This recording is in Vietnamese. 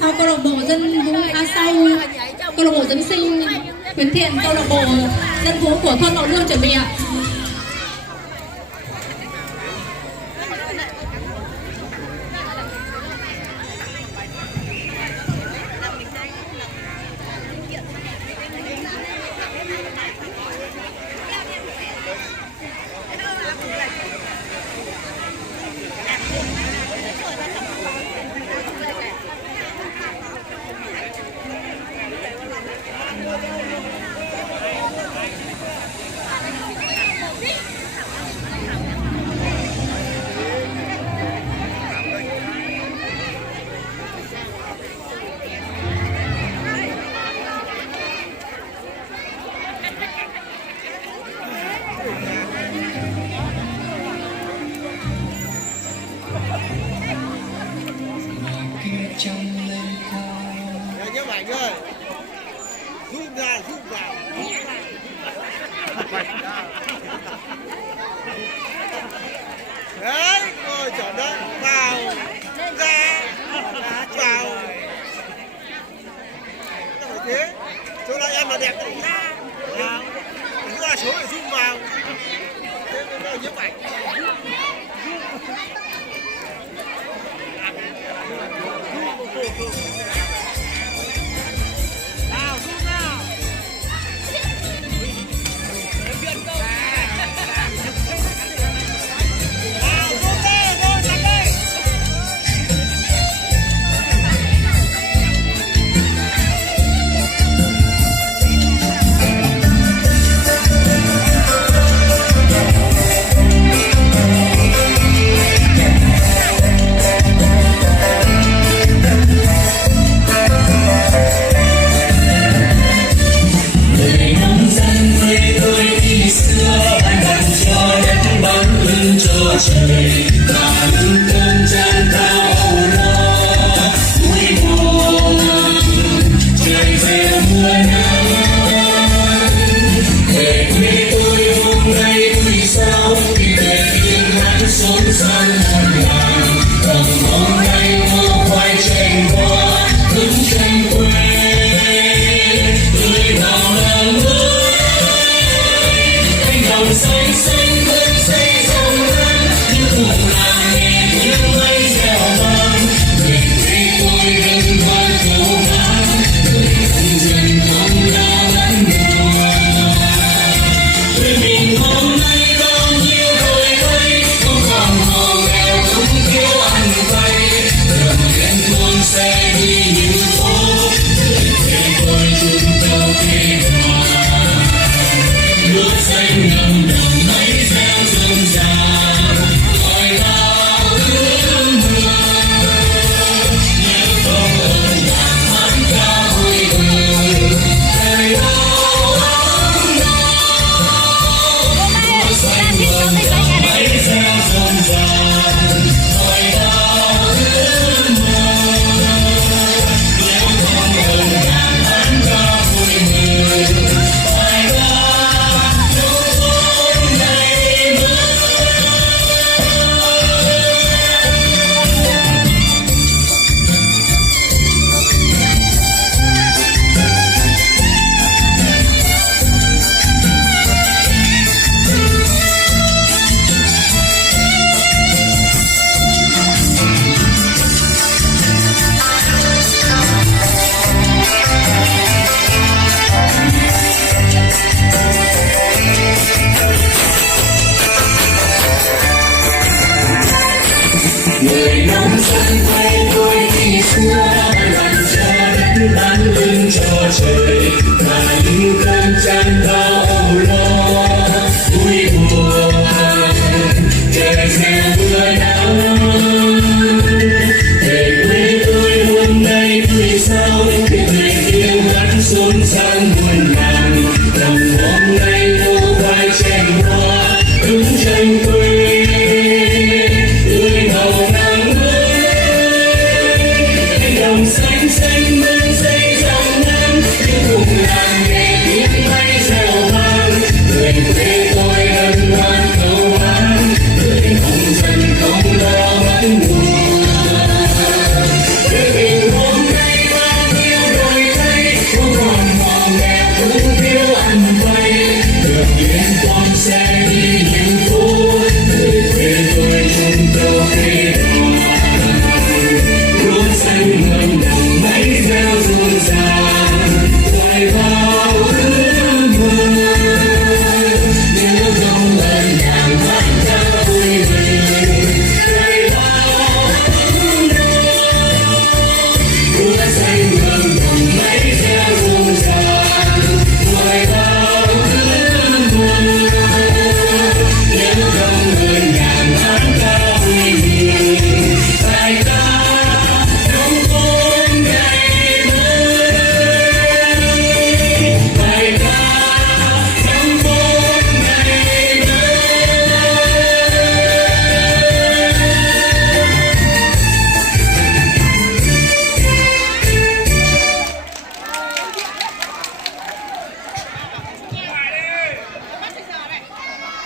Sau câu lạc bộ dân vũ sau câu lạc bộ dân sinh Khuyến Thiện, câu lạc bộ dân vũ của thôn Hậu Lương chuẩn bị ạ. Nhớ mày ơi, rút ra đấy, ngồi chỗ đó, vào ra vào phải thế, chỗ này em mà đẹp thì ra chúng ta số phải zoom vào thế nó nhấp ảnh. Trời và những cơn chân cao lo vui buồn trời rêu mưa nắng về quê tôi hôm nay vui sao khi về tiếng hát xôn xao muôn làng cầm hôm nay ngô khoai chanh hoa đứng chân quê tươi vào làng mới cánh đồng xanh xanh vươn xây rộng rãi cùng làng nghe tiếng mây reo vang về quê tôi đừng ngoan cố gắng người nông dân không lo lắng buồn quê mình hôm nay bao nhiêu đổi thay không còn hộ nghèo không thiếu ăn vay đường lên thôn xe đi như phố người quê tôi chung tàu kề hòa nước xanh ngầm đồng mấy reo rộn ràng. Người nông dân quê tôi khi xưa làm cho đất bán lưng cho trời và những cơn chăn đau lo vui buồn trời reo mưa nắng về quê tôi hôm nay vui sao sao khi người yêu hắn xuống sang muôn vàng lòng hôm nay mua vai tranh hoa đứng tranh quê tươi màu nắng ơi đồng xanh xanh mơn dây dòng nắng những vùng làng nghe tiếng bay reo vang người quê tôi hân hoan cầu an người nông dân không lo mất mùa đời mình hôm nay bao nhiêu đổi thay không còn mòn đẹp cũng thiếu ăn vay được yên con xe đi những phố người quê tôi chung câu khi đò lúa xanh ngân